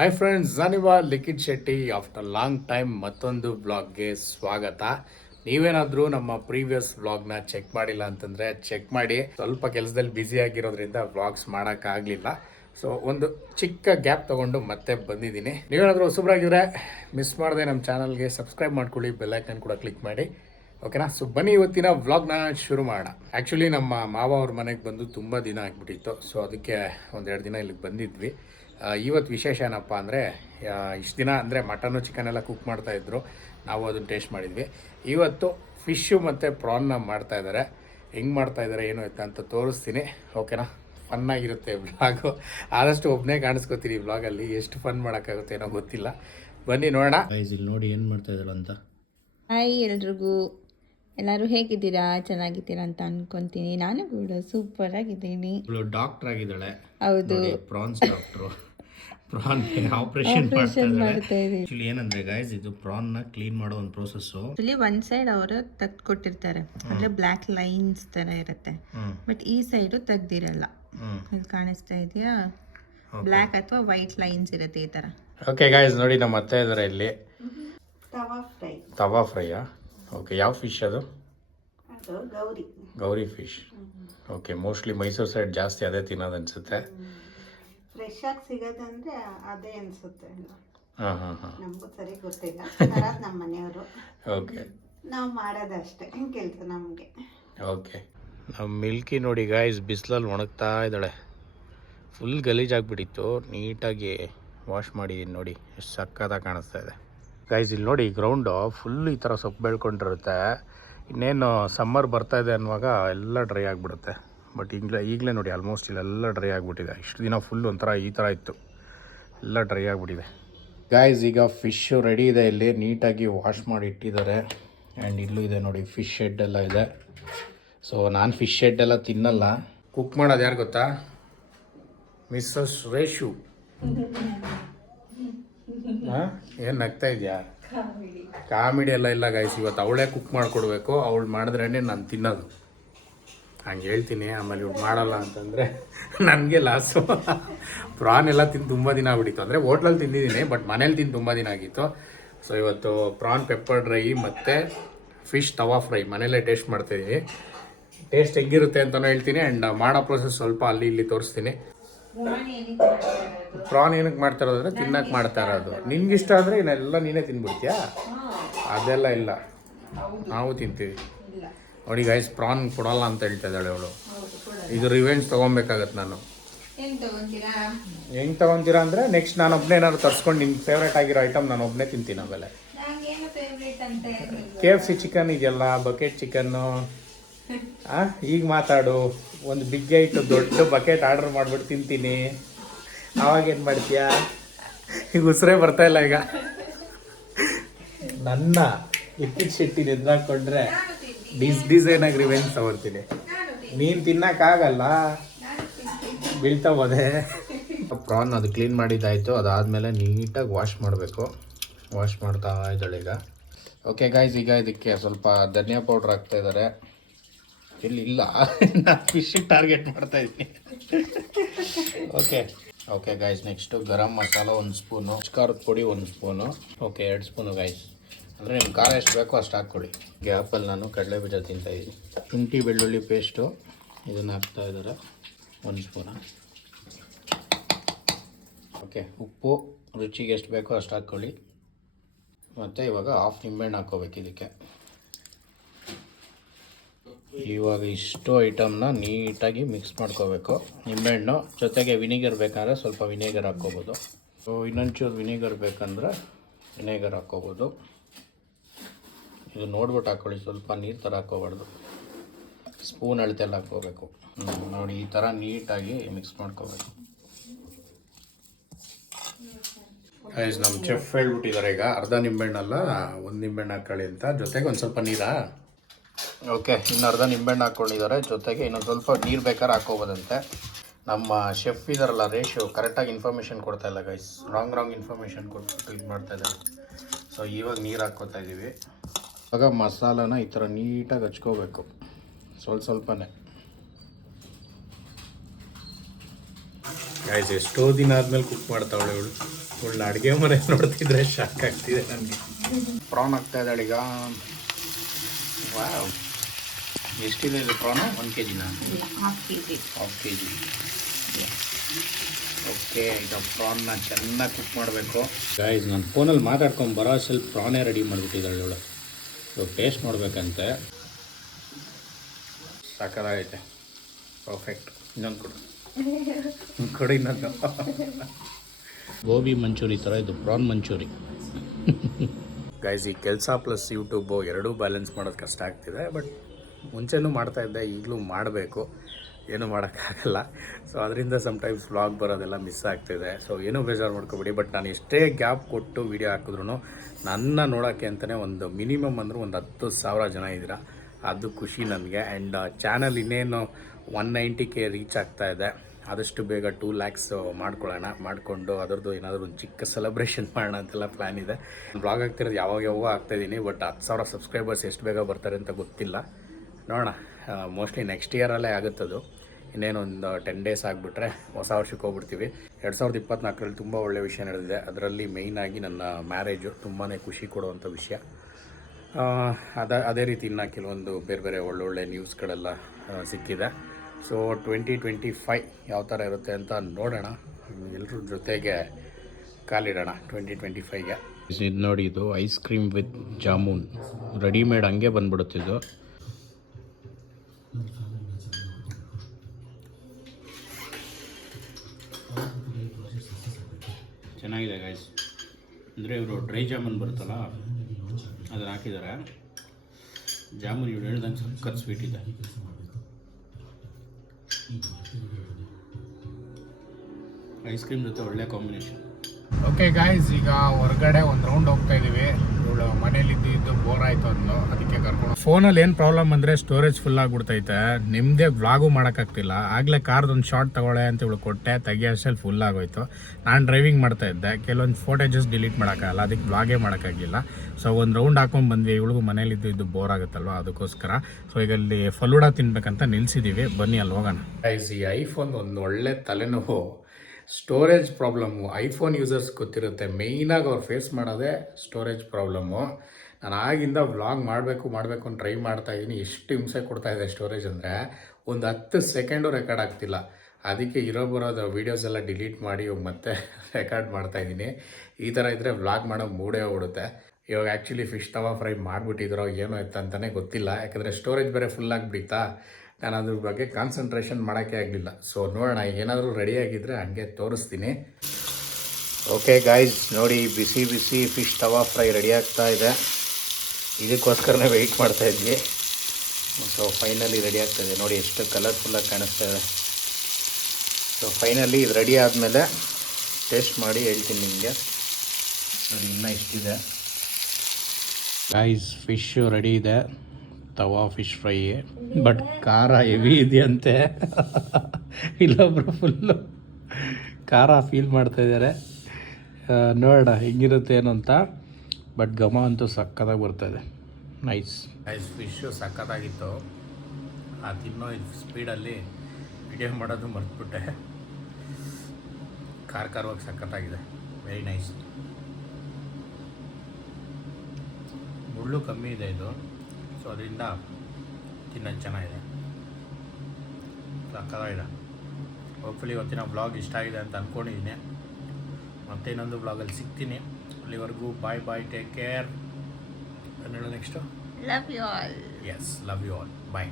Hi friends ನಾನಿವ Likhith Shetty after long time ಮತ್ತೊಂದು ಬ್ಲಾಗ್ಗೆ ಸ್ವಾಗತ. ನೀವೇನಾದರೂ ನಮ್ಮ ಪ್ರೀವಿಯಸ್ ವ್ಲಾಗ್ನ ಚೆಕ್ ಮಾಡಿಲ್ಲ ಅಂತಂದರೆ ಚೆಕ್ ಮಾಡಿ. ಸ್ವಲ್ಪ ಕೆಲಸದಲ್ಲಿ ಬ್ಯುಸಿ ಆಗಿರೋದ್ರಿಂದ ವ್ಲಾಗ್ಸ್ ಮಾಡೋಕ್ಕಾಗಲಿಲ್ಲ ಸೊ ಒಂದು ಚಿಕ್ಕ ಗ್ಯಾಪ್ ತೊಗೊಂಡು ಮತ್ತೆ ಬಂದಿದ್ದೀನಿ. ನೀವೇನಾದರೂ ಹೊಸಬ್ರಾಗಿದ್ರೆ ಮಿಸ್ ಮಾಡದೆ ನಮ್ಮ ಚಾನಲ್ಗೆ ಸಬ್ಸ್ಕ್ರೈಬ್ ಮಾಡ್ಕೊಳ್ಳಿ ಬೆಲ್ಲೈಕನ್ ಕೂಡ ಕ್ಲಿಕ್ ಮಾಡಿ. ಓಕೆನಾ ಸೊ ಬನ್ನಿ ಇವತ್ತಿನ ವ್ಲಾಗ್ನ ಶುರು ಮಾಡೋಣ. ಆ್ಯಕ್ಚುಲಿ ನಮ್ಮ ಮಾವ ಅವ್ರ ಮನೆಗೆ ಬಂದು ತುಂಬ ದಿನ ಆಗಿಬಿಟ್ಟಿತ್ತು. ಸೊ ಅದಕ್ಕೆ ಒಂದೆರಡು ದಿನ ಇಲ್ಲಿಗೆ ಬಂದಿದ್ವಿ. ಇವತ್ತು ವಿಶೇಷ ಏನಪ್ಪ ಅಂದರೆ ಇಷ್ಟು ದಿನ ಅಂದರೆ ಮಟನ್ನು ಚಿಕನ್ ಎಲ್ಲ ಕುಕ್ ಮಾಡ್ತಾಯಿದ್ರು ನಾವು ಅದನ್ನು ಟೇಸ್ಟ್ ಮಾಡಿದ್ವಿ. ಇವತ್ತು ಫಿಶ್ಶು ಮತ್ತು ಪ್ರಾನ್ನ ಮಾಡ್ತಾಯಿದ್ದಾರೆ ಹೆಂಗೆ ಮಾಡ್ತಾ ಇದ್ದಾರೆ ಏನು ಆಯ್ತು ಅಂತ ತೋರಿಸ್ತೀನಿ. ಓಕೆನಾ ಫನ್ನಾಗಿರುತ್ತೆ ಬ್ಲಾಗು ಆದಷ್ಟು ಒಬ್ಬನೇ ಕಾಣಿಸ್ಕೋತೀನಿ ಈ ವ್ಲಾಗಲ್ಲಿ ಎಷ್ಟು ಫನ್ ಮಾಡೋಕ್ಕಾಗುತ್ತೆ ಏನೋ ಗೊತ್ತಿಲ್ಲ. ಬನ್ನಿ ನೋಡೋಣ. ಇಲ್ಲಿ ನೋಡಿ ಏನು ಮಾಡ್ತಾ ಇದ್ದಾರೆ ಅಂತ. ಹಾಯ್ ಎಲ್ರಿಗೂ. ಎಲ್ಲರೂ ಹೇಗಿದ್ದೀರಾ? ಚೆನ್ನಾಗಿದ್ದೀರಾ ಅಂತ ಅನ್ಕೊಂತೀನಿ. ನಾನು ಕೂಡ ಸೂಪರ್ ಆಗಿದ್ದೀನಿ. ಇವಳು ಡಾಕ್ಟರ್ ಆಗಿದ್ದಾಳೆ. ಹೌದು. ಪ್ರಾನ್ಸ್ ಡಾಕ್ಟ್ರು ಪ್ರಾನ್ ಆಪರೇಷನ್ ಮಾಡ್ತಾ ಏನಂದ್ರೆ ಗೈಸ್ ಇದು ಪ್ರಾನ್ನ ಕ್ಲೀನ್ ಮಾಡೋ ಒಂದು ಪ್ರೋಸೆಸ್ ಆಕ್ಚುಲಿ ಒಂದ್ ಸೈಡ್ ಅವರು ತೆಗ್ದು ಕೊಟ್ಟಿರ್ತಾರೆ ಅಂದ್ರೆ ಬ್ಲ್ಯಾಕ್ ಲೈನ್ಸ್ ತರ ಇರುತ್ತೆ. ಬಟ್ ಈ ಸೈಡ್ ತೆಗ್ದಿರಲ್ಲ. ಇಲ್ಲಿ ಕಾಣಿಸ್ತಾ ಇದೆಯಾ? ಬ್ಲ್ಯಾಕ್ ಅಥವಾ ವೈಟ್ ಲೈನ್ಸ್ ಇರುತ್ತೆ ಈ ತರ. ಓಕೆ ಗಾಯ್ಸ್ ನೋಡಿ ನಮ್ಮ ಅತ್ತೆ ಇದ್ದಾರೆ ಇಲ್ಲಿ. ತವಾ ಫ್ರೈ. ತವಾ ಫ್ರೈಯಾ ಓಕೆ ಯಾವ ಫಿಶ್ ಅದು? ಅದು Gauri. Gauri fish okay mostly Mysuru side ಜಾಸ್ತಿ ಅದೇ ತಿನ್ನೋದು ಅನ್ಸುತ್ತೆ. ಫ್ರೆಶ್ ಆಗಿ ಸಿಗೋದಂದ್ರೆ ಅದೇ ಅನ್ಸುತ್ತೆ ಹಾಂ ಹಾಂ ಹಾಂ. ನಮಗೂ ಸರಿ ಗೊತ್ತಿಲ್ಲ. ನಮ್ಮ ಮನೆಯವರು. ಓಕೆ ನಾವು ಮಾಡೋದಷ್ಟೇ ಕೆಲಸ ನಮಗೆ. ಓಕೆ ನಮ್ಮ ಮಿಲ್ಕಿ ನೋಡಿ ಗಾಯ್ಸ್ ಬಿಸಿಲಲ್ಲಿ ಒಣಗ್ತಾ ಇದ್ದಾಳೆ. ಫುಲ್ ಗಲೀಜಾಗ್ಬಿಟ್ಟಿತ್ತು. ನೀಟಾಗಿ ವಾಶ್ ಮಾಡಿದ್ದೀನಿ ನೋಡಿ. ಎಷ್ಟು ಸಕ್ಕತ್ತಾಗಿ ಕಾಣಿಸ್ತಾ ಇದೆ. ಗೈಸ್ ಇಲ್ಲಿ ನೋಡಿ ಗ್ರೌಂಡು ಫುಲ್ ಈ ಥರ ಸೊಪ್ಪು ಬೆಳ್ಕೊಂಡಿರುತ್ತೆ. ಇನ್ನೇನು ಸಮ್ಮರ್ ಬರ್ತಾ ಇದೆ ಅನ್ನುವಾಗ ಎಲ್ಲ ಡ್ರೈ ಆಗಿಬಿಡುತ್ತೆ. ಬಟ್ ಈಗಲೇ ಈಗಲೇ ನೋಡಿ ಆಲ್ಮೋಸ್ಟ್ ಇಲ್ಲೆಲ್ಲ ಡ್ರೈ ಆಗಿಬಿಟ್ಟಿದೆ. ಇಷ್ಟು ದಿನ ಫುಲ್ ಒಂಥರ ಈ ಥರ ಇತ್ತು. ಎಲ್ಲ ಡ್ರೈ ಆಗಿಬಿಟ್ಟಿದೆ. ಗಾಯ್ಸ್ ಈಗ ಫಿಶ್ಶು ರೆಡಿ ಇದೆ ಇಲ್ಲಿ. ನೀಟಾಗಿ ವಾಶ್ ಮಾಡಿ ಇಟ್ಟಿದ್ದಾರೆ. ಆ್ಯಂಡ್ ಇಲ್ಲೂ ಇದೆ ನೋಡಿ ಫಿಶ್ ಶೆಡ್ ಎಲ್ಲ ಇದೆ. ಸೊ ನಾನು ಫಿಶ್ ಶೆಡ್ ಎಲ್ಲ ತಿನ್ನಲ್ಲ. ಕುಕ್ ಮಾಡೋದು ಯಾರು ಗೊತ್ತಾ? ಮಿಸ್ಸಸ್ ರೇಷು ಏನು ನಗ್ತಾ ಇದೆಯಾ? ಕಾಮಿಡಿ ಎಲ್ಲ ಇಲ್ಲ ಗಾಯ್ಸ್ ಇವತ್ತು ಅವಳೇ ಕುಕ್ ಮಾಡಿಕೊಡ್ಬೇಕು. ಅವಳು ಮಾಡಿದ್ರೇ ನಾನು ತಿನ್ನೋದು. ಹಂಗೆ ಹೇಳ್ತೀನಿ ಆಮೇಲೆ ಇವ್ರು ಮಾಡಲ್ಲ ಅಂತಂದರೆ ನನಗೆ ಲಾಸು ಪ್ರಾನ್ ಎಲ್ಲ ತಿಂದು ತುಂಬ ದಿನ ಆಗ್ಬಿಟ್ಟಿತ್ತು. ಅಂದರೆ ಹೋಟ್ಲಲ್ಲಿ ತಿಂದಿದ್ದೀನಿ ಬಟ್ ಮನೇಲಿ ತಿಂದು ತುಂಬ ದಿನ ಆಗಿತ್ತು. ಸೊ ಇವತ್ತು ಪ್ರಾನ್ ಪೆಪ್ಪರ್ ಡ್ರೈ ಮತ್ತು ಫಿಶ್ ತವಾ ಫ್ರೈ ಮನೇಲೇ ಟೇಸ್ಟ್ ಮಾಡ್ತಾಯಿದ್ದೀನಿ ಟೇಸ್ಟ್ ಹೆಂಗಿರುತ್ತೆ ಅಂತಲೂ ಹೇಳ್ತೀನಿ ಆ್ಯಂಡ್ ಮಾಡೋ ಪ್ರೊಸೆಸ್ ಸ್ವಲ್ಪ ಅಲ್ಲಿ ಇಲ್ಲಿ ತೋರಿಸ್ತೀನಿ. ಪ್ರಾನ್ ಏನಕ್ಕೆ ಮಾಡ್ತಾ ಅಂದರೆ ತಿನ್ನಕ್ಕೆ ಮಾಡ್ತಾ ಇರೋದು. ನಿನ್ಗಿಷ್ಟ ಅಂದರೆ ಇನ್ನೆಲ್ಲ ನೀನೇ ತಿನ್ಬಿಡ್ತೀಯಾ? ಅದೆಲ್ಲ ಇಲ್ಲ. ನಾವು ತಿಂತೀವಿ. ನೋಡಿ ಗೈಸ್ ಪ್ರಾನ್ ಕೊಡಲ್ಲ ಅಂತ ಹೇಳ್ತಾ ಇದ್ದಾಳೆ ಅವಳು. ಇದು ರಿವೆಂಜ್ ತಗೊಬೇಕಾಗತ್ತೆ ನಾನು. ಹೆಂಗ್ ತಗೊಂತೀರಾ ಅಂದರೆ ನೆಕ್ಸ್ಟ್ ನಾನು ಒಬ್ಬನೇ ಏನಾದ್ರು ತರ್ಸ್ಕೊಂಡು ನಿಮ್ಮ ಫೇವ್ರೇಟ್ ಆಗಿರೋ ಐಟಮ್ ನಾನು ಒಬ್ಬನೇ ತಿಂತೀನಿ ಆಮೇಲೆ. ಕೆ ಎಫ್ ಸಿ ಚಿಕನ್ ಇದೆಯಲ್ಲ ಬಕೆಟ್ ಚಿಕನ್ನು ಈಗ ಮಾತಾಡು. ಒಂದು ಬಿಗ್ ಐಟು ದೊಡ್ಡ ಬಕೆಟ್ ಆರ್ಡರ್ ಮಾಡ್ಬಿಟ್ಟು ತಿಂತೀನಿ. ಅವಾಗ ಏನು ಮಾಡ್ತೀಯಾ? ಈಗ ಉಸಿರೇ ಬರ್ತಾ ಇಲ್ಲ ಈಗ. ನನ್ನ ಇಟ್ಟಿಗೆ ಶೆಟ್ಟಿ ನಿದ್ರಾಕೊಂಡ್ರೆ ಡಿಸ್ ಡಿಸೈನಾಗಿ ರಿವೆಂಜ್ ತಗೊಳ್ತೀನಿ. ನೀನು ತಿನ್ನಕ್ಕಾಗಲ್ಲ ಬೀಳ್ತಾ ಹೋದೆ ಪ್ರಾನ್ ಅದು ಕ್ಲೀನ್ ಮಾಡಿದ್ದಾಯಿತು. ಅದಾದಮೇಲೆ ನೀಟಾಗಿ ವಾಶ್ ಮಾಡಬೇಕು. ವಾಶ್ ಮಾಡ್ತಾ ಇದ್ದಾಳೆ ಈಗ. ಓಕೆ ಗಾಯ್ಸ್ ಈಗ ಇದಕ್ಕೆ ಸ್ವಲ್ಪ ಧನಿಯಾ ಪೌಡ್ರ್ ಹಾಕ್ತಾ ಇದ್ದಾರೆ. ಇಲ್ಲಿ ಇಲ್ಲ. ನಾನು ಟಾರ್ಗೆಟ್ ಮಾಡ್ತಾ ಇದ್ದೀನಿ. Okay okay guys next garam masala ಒಂದು ಸ್ಪೂನು ಖಾರದ ಪುಡಿ ಒಂದು ಸ್ಪೂನು ಓಕೆ ಎರಡು ಸ್ಪೂನು ಗಾಯ್ಸ್ ಅಂದರೆ ನಿಮ್ಮ ಖಾರ ಎಷ್ಟು ಬೇಕೋ ಅಷ್ಟು ಹಾಕ್ಕೊಳ್ಳಿ ಗ್ಯಾಪಲ್ಲಿ ನಾನು ಕಡಲೆ ಬೀಜ ತಿಂತಾಯಿದ್ದೀನಿ ಶುಂಠಿ, ಬೆಳ್ಳುಳ್ಳಿ ಪೇಸ್ಟು, ಇದನ್ನು ಹಾಕ್ತಾ ಇದ್ದಾರೆ. ಒಂದು ಸ್ಪೂನ. ಓಕೆ, ಉಪ್ಪು, ರುಚಿಗೆ ಎಷ್ಟು ಬೇಕೋ ಅಷ್ಟು ಹಾಕ್ಕೊಳ್ಳಿ ಮತ್ತು ಇವಾಗ ಹಾಫ್ ನಿಂಬೆಹಣ್ಣು ಹಾಕ್ಕೋಬೇಕು ಇದಕ್ಕೆ. ಇವಾಗ ಇಷ್ಟು ಐಟಮ್ನ ನೀಟಾಗಿ ಮಿಕ್ಸ್ ಮಾಡ್ಕೋಬೇಕು. ನಿಂಬೆಹಣ್ಣು, ಜೊತೆಗೆ ವಿನಿಗರ್ ಬೇಕಂದರೆ ಸ್ವಲ್ಪ ವಿನೇಗರ್ ಹಾಕ್ಕೋಬೋದು. ಸೊ ಇನ್ನೊಂಚೂರು ವಿನೇಗರ್ ಬೇಕಂದ್ರೆ ವಿನೇಗರ್ ಹಾಕ್ಕೋಬೋದು. ಇದು ನೋಡ್ಬಿಟ್ಟು ಹಾಕ್ಕೊಳ್ಳಿ ಸ್ವಲ್ಪ ನೀರು ಥರ ಹಾಕ್ಕೋಬಾರ್ದು. ಸ್ಪೂನ್ ಅಳತೆಲ್ಲ ಹಾಕ್ಕೋಬೇಕು. ನೋಡಿ ಈ ಥರ ನೀಟಾಗಿ ಮಿಕ್ಸ್ ಮಾಡ್ಕೋಬೇಕು. ನಮ್ಮ ಚೆಫ್ ಹೇಳ್ಬಿಟ್ಟಿದ್ದಾರೆ ಈಗ. ಅರ್ಧ ನಿಂಬೆಹಣ್ಣಲ್ಲ ಒಂದು ನಿಂಬೆಹಣ್ಣು ಹಾಕ್ಕೊಳ್ಳಿ ಅಂತ. ಜೊತೆಗೆ ಒಂದು ಸ್ವಲ್ಪ ನೀರಾ? ಓಕೆ ಇನ್ನು ಅರ್ಧ ನಿಂಬೆಹಣ್ಣು ಹಾಕ್ಕೊಂಡಿದ್ದಾರೆ ಜೊತೆಗೆ ಇನ್ನೊಂದು ಸ್ವಲ್ಪ ನೀರು ಬೇಕಾದ್ರೆ ಹಾಕೋಬೋದಂತೆ ನಮ್ಮ ಶೆಫ್ ಇದಾರಲ್ಲ ರೇಷು ಕರೆಕ್ಟಾಗಿ ಇನ್ಫಾರ್ಮೇಷನ್ ಕೊಡ್ತಾ ಇಲ್ಲ ಗೈಸ್ ರಾಂಗ್ ರಾಂಗ್ ಇನ್ಫಾರ್ಮೇಷನ್ ಕೊಟ್ಬಿಟ್ಟು ಇದು ಮಾಡ್ತಾ ಇದ್ದಾರೆ. ಸೊ ಇವಾಗ ನೀರು ಹಾಕ್ಕೋತಾ ಇದ್ದೀವಿ ಇವಾಗ ಮಸಾಲಾನ ಈ ಥರ ನೀಟಾಗಿ ಹಚ್ಕೋಬೇಕು. ಸ್ವಲ್ಪ ಸ್ವಲ್ಪನೇ. ಗಾಯ್ಸ್ ಎಷ್ಟೋ ದಿನ ಆದ್ಮೇಲೆ ಕುಕ್ ಮಾಡ್ತಾವಳೆ ಇವಳು. ಒಳ್ಳೆ ಅಡುಗೆ ಮನೆ ನೋಡ್ತಿದ್ರೆ ಶಾಕ್ ಆಗ್ತಿದೆ ನನಗೆ. ಪ್ರಾನ್ ಆಗ್ತಾ ಇದ್ದಾಳೆ ಈಗ. ವಾವ್ ಎಷ್ಟಿದೆ ಇದು ಪ್ರಾನು ಒಂದು ಕೆ ಜಿನ half K G half K G okay ಈಗ ಪ್ರಾನ್ನ ಚೆನ್ನಾಗಿ ಕುಕ್ ಮಾಡಬೇಕು. ಗಾಯ್ಸ್ ನಾನು ಫೋನಲ್ಲಿ ಮಾತಾಡ್ಕೊಂಡು ಬರೋ ಸ್ವಲ್ಪ ಪ್ರಾನೇ ರೆಡಿ ಮಾಡಿಬಿಟ್ಟಿದ್ದಾಳೆ ಇವಳು. ಇವಾಗ ಟೇಸ್ಟ್ ನೋಡಬೇಕಂತೆ. ಸಾಕಾಗೈತೆ ಪರ್ಫೆಕ್ಟ್ ಇನ್ನೊಂದು ಕೊಡು. ಕೊಡು ಇನ್ನೊಂದು. ಗೋಬಿ ಮಂಚೂರಿ ಥರ ಇದು ಪ್ರಾನ್ ಮಂಚೂರಿ. ಗೈಸ್ ಈ ಕೆಲಸ ಪ್ಲಸ್ ಯೂಟ್ಯೂಬು ಎರಡೂ ಬ್ಯಾಲೆನ್ಸ್ ಮಾಡೋದು ಕಷ್ಟ ಆಗ್ತಿದೆ ಬಟ್ ಮುಂಚೆನೂ ಮಾಡ್ತಾ ಇದ್ದೆ, ಈಗಲೂ ಮಾಡಬೇಕು. ಏನೂ ಮಾಡೋಕ್ಕಾಗಲ್ಲ. ಸೊ ಅದರಿಂದ ಸಮ್ಟೈಮ್ಸ್ ವ್ಲಾಗ್ ಬರೋದೆಲ್ಲ ಮಿಸ್ ಆಗ್ತಿದೆ. ಸೊ ಏನೂ ಬೇಜಾರು ಮಾಡ್ಕೊಬೇಡಿ. ಬಟ್ ನಾನು ಎಷ್ಟೇ ಗ್ಯಾಪ್ ಕೊಟ್ಟು ವೀಡಿಯೋ ಹಾಕಿದ್ರು ನನ್ನ ನೋಡೋಕ್ಕೆ ಅಂತಲೇ ಒಂದು ಮಿನಿಮಮ್ ಅಂದರೂ ಒಂದು ಹತ್ತು ಸಾವಿರ ಜನ ಇದ್ದೀರಾ. ಅದು ಖುಷಿ ನನಗೆ. ಆ್ಯಂಡ್ ಚಾನಲ್ ಇನ್ನೇನು ಒನ್ ನೈಂಟಿ ಕೆ ರೀಚ್ ಆಗ್ತಾ ಇದೆ. ಆದಷ್ಟು ಬೇಗ ಟೂ ಲ್ಯಾಕ್ಸ್ ಮಾಡ್ಕೊಳ್ಳೋಣ. ಮಾಡಿಕೊಂಡು ಅದರದ್ದು ಏನಾದರೂ ಒಂದು ಚಿಕ್ಕ ಸೆಲೆಬ್ರೇಷನ್ ಮಾಡೋಣ ಅಂತೆಲ್ಲ ಪ್ಲ್ಯಾನ್ ಇದೆ. ಬ್ಲಾಗ್ ಆಗ್ತಿರೋದು ಯಾವಾಗ ಯಾವಾಗ ಆಗ್ತಾಯಿದ್ದೀನಿ ಬಟ್ ಹತ್ತು ಸಾವಿರ ಸಬ್ಸ್ಕ್ರೈಬರ್ಸ್ ಎಷ್ಟು ಬೇಗ ಬರ್ತಾರೆ ಅಂತ ಗೊತ್ತಿಲ್ಲ. ನೋಡೋಣ. ಮೋಸ್ಟ್ಲಿ ನೆಕ್ಸ್ಟ್ ಇಯರಲ್ಲೇ ಆಗುತ್ತದು. ಇನ್ನೇನೊಂದು ಟೆನ್ ಡೇಸ್ ಆಗಿಬಿಟ್ರೆ ಹೊಸ ವರ್ಷಕ್ಕೆ ಹೋಗ್ಬಿಡ್ತೀವಿ. ಎರಡು ಸಾವಿರದ ಇಪ್ಪತ್ನಾಲ್ಕರಲ್ಲಿ ತುಂಬ ಒಳ್ಳೆಯ ವಿಷಯ ನಡೆದಿದೆ. ಅದರಲ್ಲಿ ಮೇಯ್ನಾಗಿ ನನ್ನ ಮ್ಯಾರೇಜು ತುಂಬಾ ಖುಷಿ ಕೊಡುವಂಥ ವಿಷಯ. ಅದ, ಅದೇ ರೀತಿ ಇನ್ನು ಕೆಲವೊಂದು ಬೇರೆ ಬೇರೆ ಒಳ್ಳೊಳ್ಳೆ ನ್ಯೂಸ್ಗಳೆಲ್ಲ ಸಿಕ್ಕಿದೆ. ಸೊ ಟ್ವೆಂಟಿ ಟ್ವೆಂಟಿ ಫೈ ಯಾವ ಥರ ಇರುತ್ತೆ ಅಂತ ನೋಡೋಣ. ಎಲ್ಲರ ಜೊತೆಗೆ ಕಾಲಿಡೋಣ ಟ್ವೆಂಟಿ ಟ್ವೆಂಟಿ ಫೈವ್ಗೆ ಇದು ನೋಡಿ, ಇದು ice cream with jamun readymade ಹಂಗೆ ಬಂದ್ಬಿಡುತ್ತಿದ್ದು ಚೆನ್ನಾಗಿದೆ ಗೈಸ್ ಅಂದರೆ ಇವರು ಡ್ರೈ ಜಾಮೂನ್ ಬರುತ್ತಲ್ಲ ಅದನ್ನು ಹಾಕಿದ್ದಾರೆ ಜಾಮೂನ್ ಇವ್ರು ಹೇಳ್ದಂಗೆ ಸಖತ್ ಸ್ವೀಟ್ ಇದೆ. ಐಸ್ ಕ್ರೀಮ್ ಜೊತೆ ಒಳ್ಳೆ ಕಾಂಬಿನೇಷನ್ ಓಕೆ ಗಾಯ್ಸ್ ಈಗ ಹೊರಗಡೆ ಒಂದು ರೌಂಡ್ ಹೋಗ್ತಾ ಇದೀವಿ. ಇವಳು ಮನೇಲಿ ಇದ್ದು ಬೋರ್ ಆಯ್ತು ಅಂದ್ಲು. ಅದಕ್ಕೆ ಕರ್ಕೊಂಡು ಫೋನಲ್ಲಿ ಏನು ಪ್ರಾಬ್ಲಮ್ ಅಂದರೆ ಸ್ಟೋರೇಜ್ ಫುಲ್ ಆಗಿಬಿಡ್ತೈತೆ. ನಿಮ್ಮದೇ ವ್ಲಾಗು ಮಾಡೋಕ್ಕಾಗ್ತಿಲ್ಲ. ಆಗಲೇ ಕಾರ್ದೊಂದು ಶಾರ್ಟ್ ತಗೊಳ್ಳೆ ಅಂತ ಇವಳು ಕೊಟ್ಟೆ. ತೆಗಿಯೋಷ್ಟಲ್ಲಿ ಫುಲ್ ಆಗೋಯ್ತು. ನಾನು ಡ್ರೈವಿಂಗ್ ಮಾಡ್ತಾ ಇದ್ದೆ. ಕೆಲವೊಂದು ಫೋಟೇಜಸ್ ಡಿಲೀಟ್ ಮಾಡೋಕ್ಕಾಗಲ್ಲ. ಅದಕ್ಕೆ ವ್ಲಾಗೇ ಮಾಡೋಕ್ಕಾಗಿಲ್ಲ. ಸೊ ಒಂದು ರೌಂಡ್ ಹಾಕೊಂಡು ಬಂದ್ವಿ. ಇವಳಿಗೂ ಮನೇಲಿ ಇದ್ದು ಬೋರ್ ಆಗುತ್ತಲ್ವ? ಅದಕ್ಕೋಸ್ಕರ. ಸೊ ಈಗ ಅಲ್ಲಿ ಫಲೂಡ ತಿನ್ಬೇಕಂತ ನಿಲ್ಸಿದ್ದೀವಿ ಬನ್ನಿ, ಅಲ್ಲಿ ಹೋಗೋಣ. ಈ ಐಫೋನ್ ಒಂದು ಒಳ್ಳೆ ತಲೆನೋವು. ಸ್ಟೋರೇಜ್ ಪ್ರಾಬ್ಲಮ್ಮು ಐಫೋನ್ ಯೂಸರ್ಸ್ ಗೊತ್ತಿರುತ್ತೆ. ಮೇಯ್ನಾಗಿ ಅವ್ರು ಫೇಸ್ ಮಾಡೋದೇ ಸ್ಟೋರೇಜ್ ಪ್ರಾಬ್ಲಮ್ಮು ನಾನು ಆಗಿಂದ ವ್ಲಾಗ್ ಮಾಡಬೇಕು ಮಾಡಬೇಕು ಅಂತ ಟ್ರೈ ಮಾಡ್ತಾ ಇದ್ದೀನಿ ಎಷ್ಟು ಹಿಂಸೆ ಕೊಡ್ತಾ ಇದೆ ಸ್ಟೋರೇಜ್ ಅಂದರೆ ಒಂದು ಹತ್ತು ಸೆಕೆಂಡು ರೆಕಾರ್ಡ್ ಆಗ್ತಿಲ್ಲ. ಅದಕ್ಕೆ ಇರೋ ಬರೋದು ವೀಡಿಯೋಸ್ ಎಲ್ಲ ಡಿಲೀಟ್ ಮಾಡಿ ಇವಾಗ ಮತ್ತೆ ರೆಕಾರ್ಡ್ ಮಾಡ್ತಾ ಇದ್ದೀನಿ ಈ ಥರ ಇದ್ದರೆ ವ್ಲಾಗ್ ಮಾಡೋ ಮೂಡೇ ಹೋಗ್ಬಿಡುತ್ತೆ. ಇವಾಗ ಆ್ಯಕ್ಚುಲಿ ಫಿಶ್ ತವಾ ಫ್ರೈ ಮಾಡಿಬಿಟ್ಟಿದ್ರೋ ಏನೋ ಇತ್ತು ಅಂತಲೇ ಗೊತ್ತಿಲ್ಲ. ಯಾಕಂದರೆ ಸ್ಟೋರೇಜ್ ಬೇರೆ ಫುಲ್ ಆಗಿಬಿಡಿತಾ ನಾನು ಅದ್ರ ಬಗ್ಗೆ ಕಾನ್ಸಂಟ್ರೇಷನ್ ಮಾಡೋಕ್ಕೆ ಆಗಲಿಲ್ಲ. ಸೊ ನೋಡೋಣ, ಏನಾದರೂ ರೆಡಿ ಆಗಿದ್ದರೆ ಹಂಗೆ ತೋರಿಸ್ತೀನಿ. ಓಕೆ ಗಾಯ್ಸ್ ನೋಡಿ, ಬಿಸಿ ಬಿಸಿ ಫಿಶ್ ತವಾ ಫ್ರೈ ರೆಡಿ ಆಗ್ತಾ ಇದೆ. ಇದಕ್ಕೋಸ್ಕರನೇ ವೆಯ್ಟ್ ಮಾಡ್ತಾ ಇದ್ವಿ. ಸೊ ಫೈನಲಿ ರೆಡಿ ಇದೆ. ನೋಡಿ, ಎಷ್ಟು ಕಲರ್ಫುಲ್ಲಾಗಿ ಕಾಣಿಸ್ತಾ ಇದೆ. ಸೊ ಫೈನಲಿ ಇದು ರೆಡಿ ಆದಮೇಲೆ ಟೇಸ್ಟ್ ಮಾಡಿ ಹೇಳ್ತೀನಿ ನಿಮಗೆ. ನೋಡಿ, ಇನ್ನೂ ಇಷ್ಟಿದೆ. ಗಾಯ್ಸ್ ಫಿಶ್ಶು ರೆಡಿ ಇದೆ. ತವಾ ಫಿಶ್ ಫ್ರೈ ಬಟ್ ಖಾರ ಹೆವಿ ಇದೆಯಂತೆ. ಇಲ್ಲೊಬ್ರು ಫುಲ್ಲು ಖಾರ ಫೀಲ್ ಮಾಡ್ತಾ ಇದ್ದಾರೆ ನೋಡೋಣ ಹೆಂಗಿರುತ್ತೆ ಏನು ಅಂತ. ಬಟ್ ಘಮ ಅಂತೂ ಸಕ್ಕತ್ತಾಗಿ ಬರ್ತಾಯಿದೆ ನೈಸ್ ನೈಸ್ ಫಿಶ್ಶು ಸಖತ್ತಾಗಿತ್ತು ಆ, ತಿನ್ನೋ ಸ್ಪೀಡಲ್ಲಿ ವಿಡಿಯೋ ಮಾಡೋದು ಮರ್ತುಬಿಟ್ಟೆ. ಖಾರ ಖಾರವಾಗಿ ಸಖತ್ತಾಗಿದೆ ವೆರಿ ನೈಸ್ ಮುಳ್ಳು ಕಮ್ಮಿ ಇದೆ ಇದು. ಸೊ ಅದರಿಂದ ತಿನ್ನೋದು ಚೆನ್ನಾಗಿದೆ ಸಕ್ಕತ್ತಾಗಿದೆ. ಹೋಪ್ಫುಲಿ ಇವತ್ತಿನ ಬ್ಲಾಗ್ ಇಷ್ಟ ಆಗಿದೆ ಅಂತ ಅಂದ್ಕೊಂಡಿದ್ದೀನಿ ಮತ್ತೆ ಇನ್ನೊಂದು ಬ್ಲಾಗಲ್ಲಿ ಸಿಗ್ತೀನಿ. ಅಲ್ಲಿವರೆಗೂ bye bye take care Kannada next love you all S love you all bye